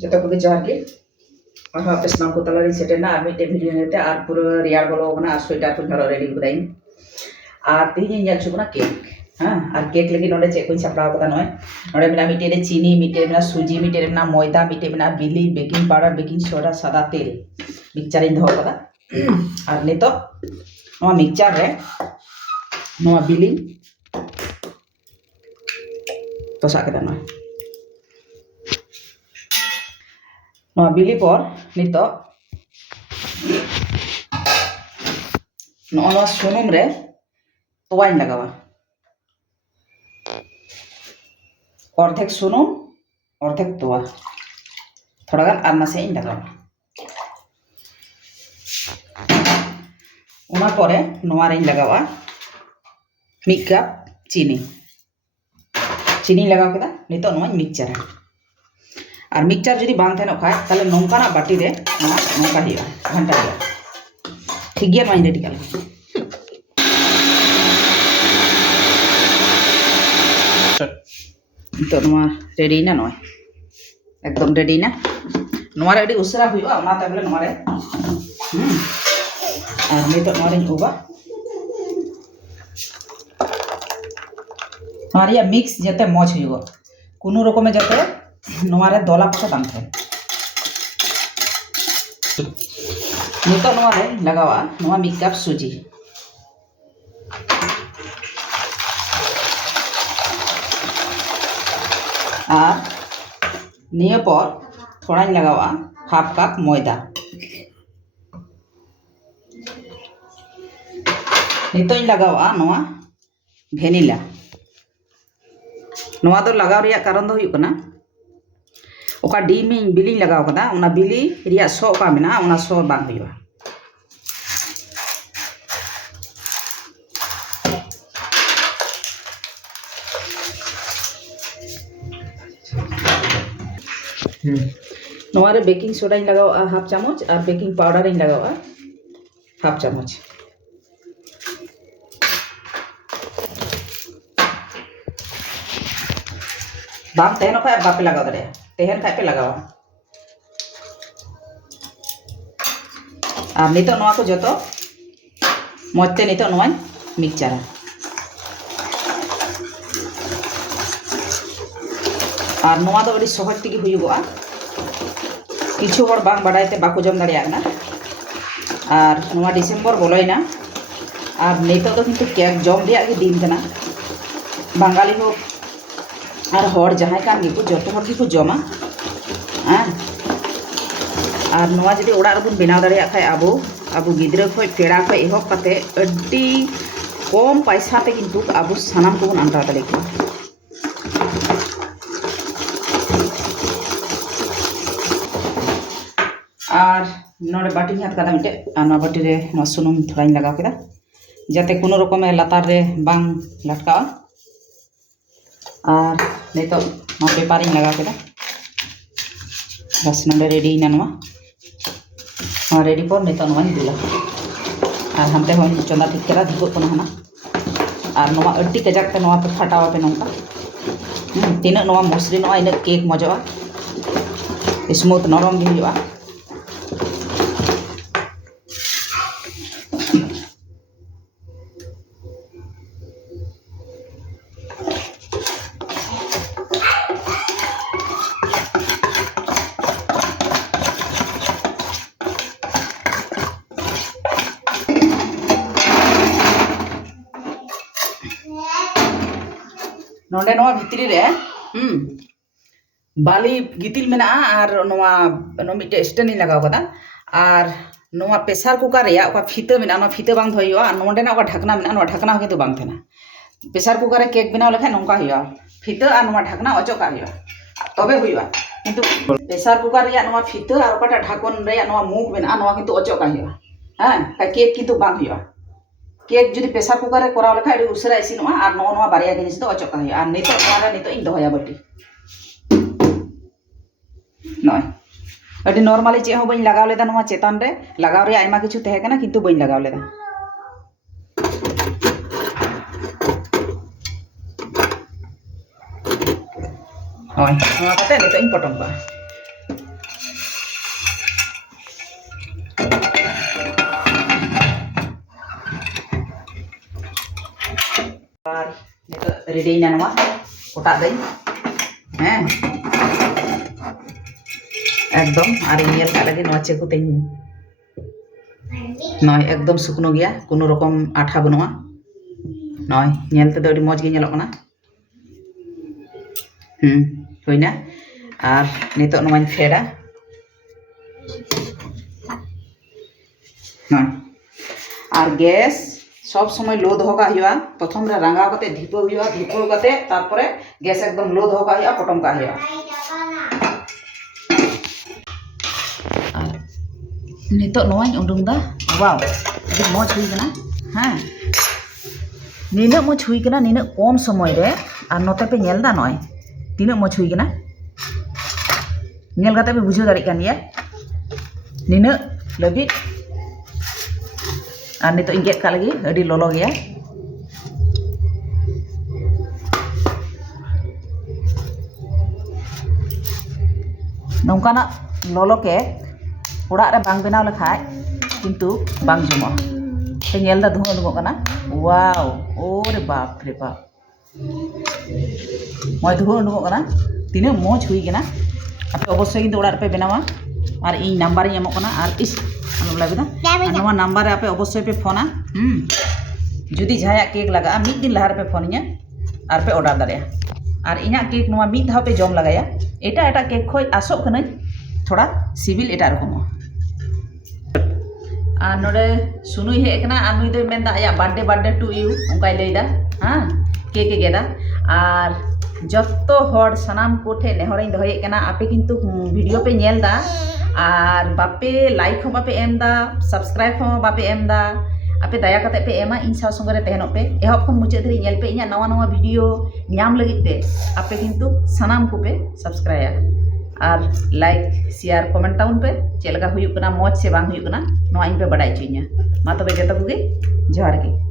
जतो को जोहार गे और पे स्नान को तलारी सेटेना और मिटे वीडियो नेते और पूरा रियार बोलो बना और स्वेटर को हरो रेडी कदाई और तीन ᱧᱮᱞ चुबना केक हाँ और केक लगी नोडे चेक को सापड़ा कदा नय नोडे मेना मिटे रे चीनी मिटे मेना सूजी मिटे मेना मैदा मिटे मेना बिली बेकिंग पाउडर बेकिंग सोडा सादा तेल मिक्सचर इन दो कदा और नितो नोआ मिक्सचर रे नोआ बिली तो साकेदा नय नोआ बिली पर नितो नोआ सुनुम रे तोवाइन लगावा अर्धेक सुनुम अर्धेक तोवा थोड़ा गान आर नासे इन लगावा उना परे नोआ रे लगावा मिड कप चीनी चीनी लगाव केदा नितो नोआ मिक्सचर और मिक्सचर जुदी बांग थानो खाय ताले नोंकाना बाटी रे नोंका हिया घंटा हिया ठीक गया नोआ रेडी कला तो नोआ रेडी ना नोय एकदम रेडी ना नोआ रे उसरा हुआ ओना ते बोले नोआ रे और नितो नोआ रे उबा नोआ रे मिक्स जते मज हुआ कोनो रकमे जते नोआ रे दला पछा बांग थाय नितो नोआ रे लगावा नोआ मिड कप सूजी और निये पर थोड़ा लगावा हाफ कप मैदा नितो लगावा नोआ भेनिला नोआ दो लगाव रिया कारण दो हुई कना ओका डीम बिली लगाव कदा ओना बिली रिया सो का मेना ओना सो बांग हुआ नोआ रे बेकिंग सोडा इन लगावा हाफ चामच और बेकिंग पाउडर इन लगावा हाफ चामच बाप तेहन खाय बापे लगाव दरे तेहन खाय पे लगावा और नितो नोआ को जतो मजते नितो नोआ मिक्सचर और नोआ दो बड़ी सहज तेगी हुयुगोआ किछु हर बांग बाडायते बाको जम दाड़ियागना और नोआ डिसेम्बर बोलोयना और नितो दो किन्तु केक जम रिया गे दिन कना बांगाली हो और हर जहां कान गे को जतो हर गे को जमा और नोआ जदि ओड़ा रे बुन बेनाव दाड़िया खाय आबो आबो गिद्रा खय पेड़ा खय एहब काते अड्डी कम पैसा ते किन्तु आबो सानाम को बुन आंटा दाड़े को और नोड़े बाटी हाथ कदा मिटे और बाटी रे सुनुम थोड़ा लगा केदा जाते कोनो रकम लातार रे बांग लटका और नितो पेपर लगा केदा बस नोड़े रेडी ना रेडी पर नितो दुला और हमते हम चंदा ठीक केदा धिको कना हना और नोआ अड्डी कजाक ते नोआ पे फटावा पे नोंका तीना नोआ मसरी नोआ इन केक मजवा स्मूथ नरम भी हुआ नोडे नोआ भितरी रे बाली गितिल मेना और नोआ मिटे स्टैंड लगाव कदा और नोआ प्रेसार कुकर रे ओका फिता मेना ना फिता बांग धोइयो और नोडे ना ओका ढकना मेना नोआ ढकना किन्तु बांग थेना प्रेसार कुकर रे केक बनाव लेखा नोंका हुआ फिता और नोआ ढकना अचोका हुआ तबे हुआ किन्तु प्रेसार कुकर रे नोआ फिता और ओकाटा ढाकन रे नोआ मुख मेना नोआ किन्तु अचोका हुआ हां केक किन्तु बांग हुआ केक जुदी प्रेसार कुकर रे कराव लेखा एडी उसरा इसिनोआ और नोआ बारिया जिनिस दो अचोका हुआ और नितो नोआ रे नितो इन दोया बाटी नय अडी नॉर्मली चे हो बई लगाव लेदा नोआ चेतान रे लगाव रे आयमा किछु तहे कना किन्तु बई लगाव लेदा Rồi, kata nito important ba? Ready ना नवा कोटा दई हैं एकदम और नेल का लगे नवा चेकु तेन नय एकदम सुकनो गया कोनो रकम आठा बनवा नय नेल ते दो मज गे नेलो कना होइना और नितो नवाइन फेड़ा नय और गैस सब समय लो दो का हुआ प्रथम रे रंगा कते धीपो हुआ धीपो कते तारपरे गैस एकदम लो दो का हुआ पटम का हुआ नितो नवाइन उडुंग दा वाव अभी मज हुई कना हां निना मज हुई कना निना कम समय रे और नोते पे नेल दा नय तीना मज हुई कना नेल कते पे बुझो दाड़ी कान गया निना लबी और नितो इंगेट का लगी अड़ी लोलो गया नौकाना लोलो के उड़ा रे बांग बेनाव लेखाय किंतु बांग जमा ते नेल दा धुआं उडुंगोग कना वाव ओरे बाप रे बाप मय धुआं उडुंगोग कना तीना मज हुई कना आपे अवश्य किंतु उड़ा रे पे बेनावा और इन नंबर इ एमोग कना और इस नवा नंबर रे आपे अवश्य पे फोना जुदी जहाया केक लगा मिद दिन लहार पे फोनिया और पे ऑर्डर दाड़े और इना केक नवा मिद धाव पे जम लगाया एटा एटा केक खोय आसोग कना थोड़ा सिविल एटा रकम और नोडे सुनुई हे कना और नुई दो मेंदा आया बर्थडे टू यू उनकाय लेदा हां केक गेदा और जत्तो हर सनाम कोठे नेहरइं दोहये कना आपे किंतु वीडियो पे नेल दा और बापे लाइक हो बापे एम दा सब्सक्राइब हो बापे एम दा आपे दया कते पे एमा इन साव संगे रे तहनो पे एहब खन मुचाद धरि नेल पे इना नवा नवा वीडियो नाम लगित पे आपे किंतु सनाम को पे सब्सक्राइब और लाइक शेयर कमेंट टाउन पे चेलका हुयुक कना मौज से बांग हुयुक कना नवा इन पे बडाय चुइया मा तबे जतो कोगे जोहार गे।